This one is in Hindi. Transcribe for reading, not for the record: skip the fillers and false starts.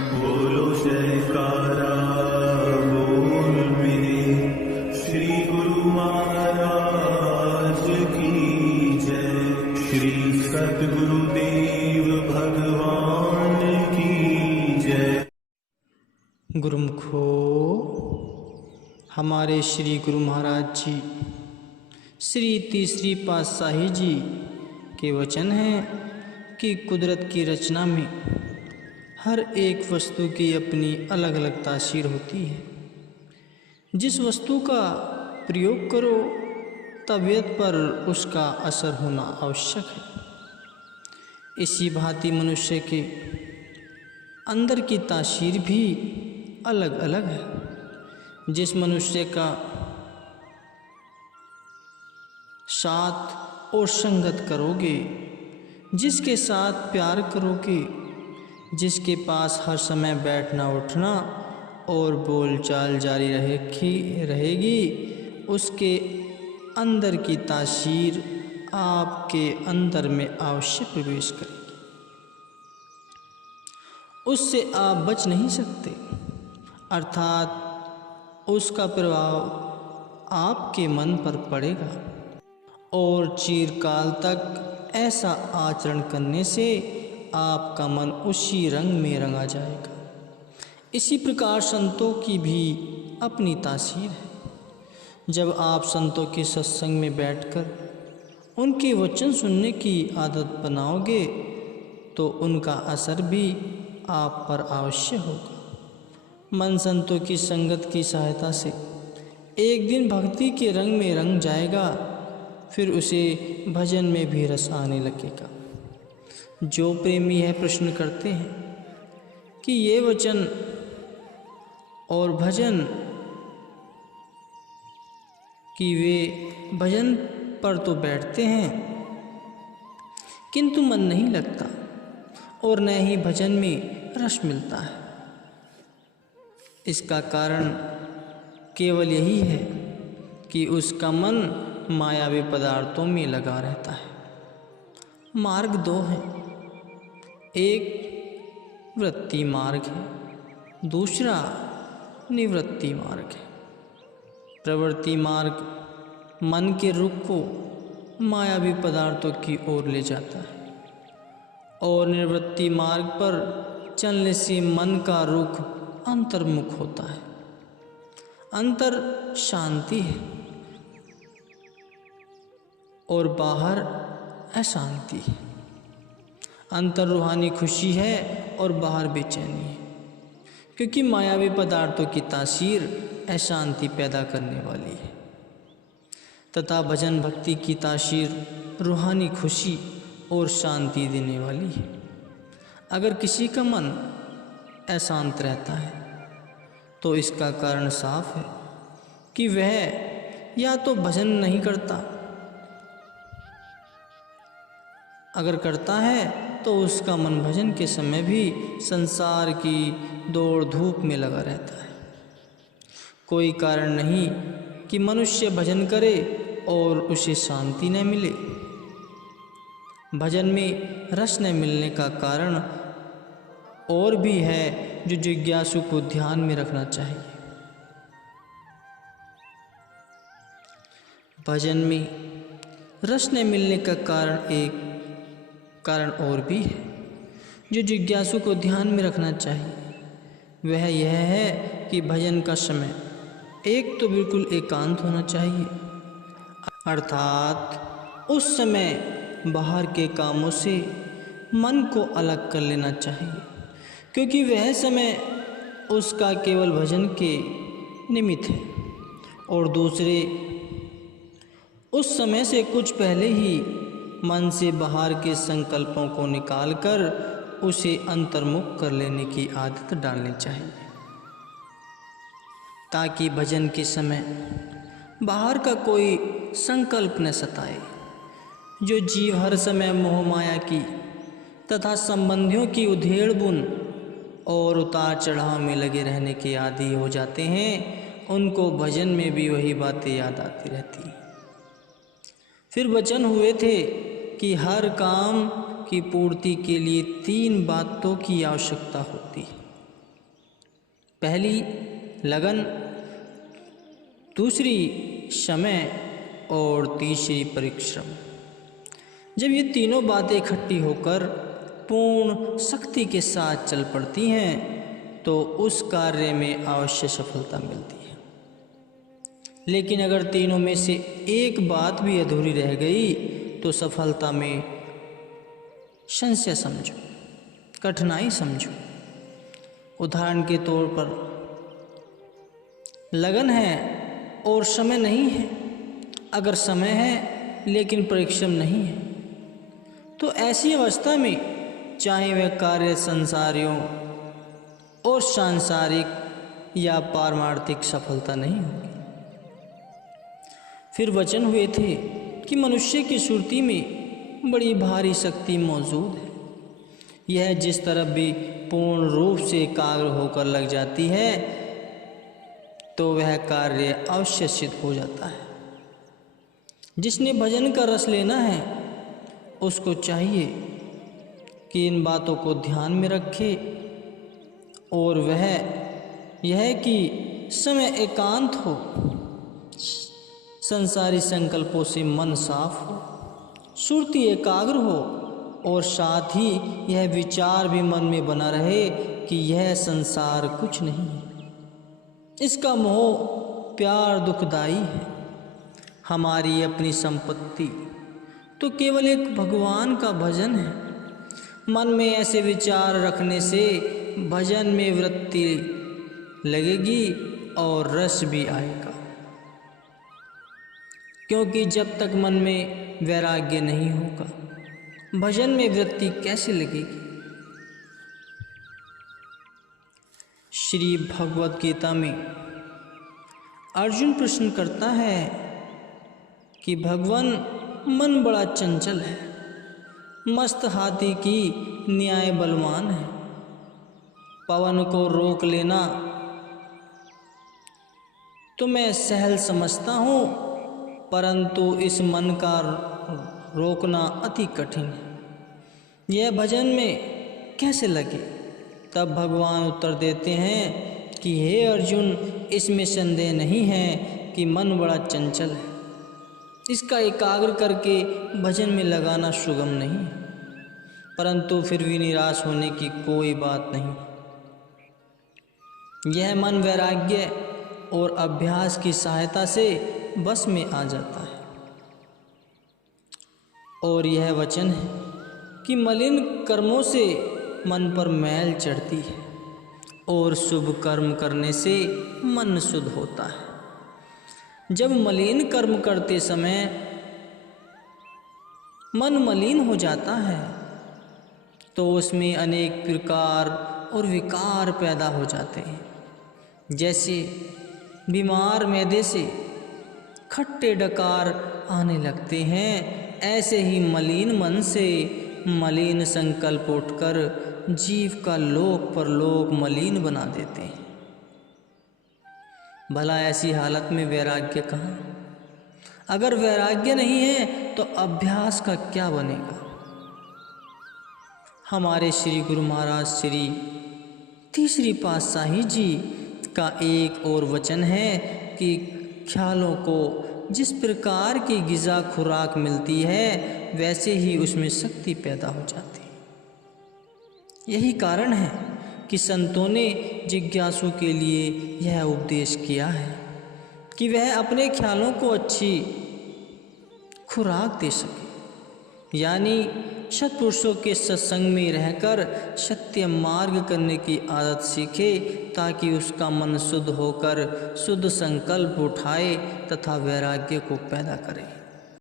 बोलो जयकारा बोल मेरे श्री गुरु महाराज की जय। श्री सद्गुरुदेव भगवान की जय। गुरुमुखो, हमारे श्री गुरु महाराज जी श्री तीसरी पातशाही जी के वचन हैं कि कुदरत की रचना में हर एक वस्तु की अपनी अलग अलग तासीर होती है। जिस वस्तु का प्रयोग करो तबीयत पर उसका असर होना आवश्यक है। इसी भांति मनुष्य के अंदर की तासीर भी अलग अलग है। जिस मनुष्य का साथ और संगत करोगे, जिसके साथ प्यार करोगे, जिसके पास हर समय बैठना उठना और बोलचाल जारी रहेगी, उसके अंदर की तासीर आपके अंदर में अवश्य प्रवेश करेगी। उससे आप बच नहीं सकते, अर्थात उसका प्रभाव आपके मन पर पड़ेगा और चिरकाल तक ऐसा आचरण करने से आपका मन उसी रंग में रंगा जाएगा। इसी प्रकार संतों की भी अपनी तासीर है। जब आप संतों के सत्संग में बैठकर उनके वचन सुनने की आदत बनाओगे तो उनका असर भी आप पर अवश्य होगा। मन संतों की संगत की सहायता से एक दिन भक्ति के रंग में रंग जाएगा, फिर उसे भजन में भी रस आने लगेगा। जो प्रेमी है प्रश्न करते हैं कि ये वचन और भजन कि वे भजन पर तो बैठते हैं किंतु मन नहीं लगता और न ही भजन में रस मिलता है। इसका कारण केवल यही है कि उसका मन मायावी पदार्थों में लगा रहता है। मार्ग दो हैं, एक वृत्ति मार्ग है, दूसरा निवृत्ति मार्ग है। प्रवृत्ति मार्ग मन के रुख को मायावी पदार्थों की ओर ले जाता है और निवृत्ति मार्ग पर चलने से मन का रुख अंतर्मुख होता है। अंतर शांति है और बाहर अशांति है। अंतर रूहानी खुशी है और बाहर बेचैनी है, क्योंकि मायावी पदार्थों की तासीर अशांति पैदा करने वाली है तथा भजन भक्ति की तासीर रूहानी खुशी और शांति देने वाली है। अगर किसी का मन अशांत रहता है तो इसका कारण साफ है कि वह या तो भजन नहीं करता, अगर करता है तो उसका मन भजन के समय भी संसार की दौड़ धूप में लगा रहता है। कोई कारण नहीं कि मनुष्य भजन करे और उसे शांति न मिले। भजन में रस न मिलने का कारण और भी है जो जिज्ञासु को ध्यान में रखना चाहिए। भजन में रस न मिलने का कारण और भी है जो जिज्ञासु को ध्यान में रखना चाहिए। वह यह है कि भजन का समय एक तो बिल्कुल एकांत होना चाहिए, अर्थात उस समय बाहर के कामों से मन को अलग कर लेना चाहिए, क्योंकि वह समय उसका केवल भजन के निमित्त है। और दूसरे उस समय से कुछ पहले ही मन से बाहर के संकल्पों को निकालकर उसे अंतर्मुख कर लेने की आदत डालनी चाहिए, ताकि भजन के समय बाहर का कोई संकल्प न सताए। जो जीव हर समय मोह माया की तथा संबंधियों की उधेड़ बुन और उतार चढ़ाव में लगे रहने के आदी हो जाते हैं, उनको भजन में भी वही बातें याद आती रहती। फिर वचन हुए थे कि हर काम की पूर्ति के लिए 3 बातों की आवश्यकता होती है। पहली लगन, दूसरी समय और तीसरी परिश्रम। जब ये तीनों बातें इकट्ठी होकर पूर्ण शक्ति के साथ चल पड़ती हैं तो उस कार्य में अवश्य सफलता मिलती है। लेकिन अगर तीनों में से एक बात भी अधूरी रह गई तो सफलता में संशय समझो, कठिनाई समझो। उदाहरण के तौर पर लगन है और समय नहीं है। अगर समय है लेकिन परिश्रम नहीं है तो ऐसी अवस्था में चाहे वह कार्य संसारियों और सांसारिक या पारमार्थिक सफलता नहीं होगी। फिर वचन हुए थे कि मनुष्य की सुरती में बड़ी भारी शक्ति मौजूद है। यह जिस तरफ भी पूर्ण रूप से एकाग्र होकर लग जाती है तो वह कार्य अवश्य सिद्ध हो जाता है। जिसने भजन का रस लेना है उसको चाहिए कि इन बातों को ध्यान में रखे और वह यह कि समय एकांत हो, संसारी संकल्पों से मन साफ हो, सुरती एकाग्र हो और साथ ही यह विचार भी मन में बना रहे कि यह संसार कुछ नहीं है, इसका मोह प्यार दुखदाई है। हमारी अपनी संपत्ति तो केवल एक भगवान का भजन है। मन में ऐसे विचार रखने से भजन में वृत्ति लगेगी और रस भी आएगा, क्योंकि जब तक मन में वैराग्य नहीं होगा भजन में वृत्ति कैसे लगेगी। श्री भगवद गीता में अर्जुन प्रश्न करता है कि भगवान मन बड़ा चंचल है, मस्त हाथी की न्याय बलवान है। पवन को रोक लेना तो मैं सहल समझता हूँ, परंतु इस मन का रोकना अति कठिन है। यह भजन में कैसे लगे। तब भगवान उत्तर देते हैं कि हे अर्जुन, इसमें संदेह नहीं है कि मन बड़ा चंचल है। इसका एकाग्र करके भजन में लगाना सुगम नहीं, परंतु फिर भी निराश होने की कोई बात नहीं। यह मन वैराग्य और अभ्यास की सहायता से बस में आ जाता है। और यह वचन है कि मलिन कर्मों से मन पर मैल चढ़ती है और शुभ कर्म करने से मन शुद्ध होता है। जब मलिन कर्म करते समय मन मलिन हो जाता है तो उसमें अनेक प्रकार और विकार पैदा हो जाते हैं। जैसे बीमार मैदे से खट्टे डकार आने लगते हैं, ऐसे ही मलिन मन से मलिन संकल्प उठकर जीव का लोक परलोक मलिन बना देते हैं। भला ऐसी हालत में वैराग्य कहाँ? अगर वैराग्य नहीं है तो अभ्यास का क्या बनेगा। हमारे श्री गुरु महाराज श्री तीसरी पातशाही जी का एक और वचन है कि ख्यालों को जिस प्रकार की ग़िज़ा खुराक मिलती है वैसे ही उसमें शक्ति पैदा हो जाती है। यही कारण है कि संतों ने जिज्ञासु के लिए यह उपदेश किया है कि वह अपने ख्यालों को अच्छी खुराक दे सके, यानी सत्पुरुषों के सत्संग में रहकर सत्य मार्ग करने की आदत सीखे, ताकि उसका मन शुद्ध होकर शुद्ध संकल्प उठाए तथा वैराग्य को पैदा करे।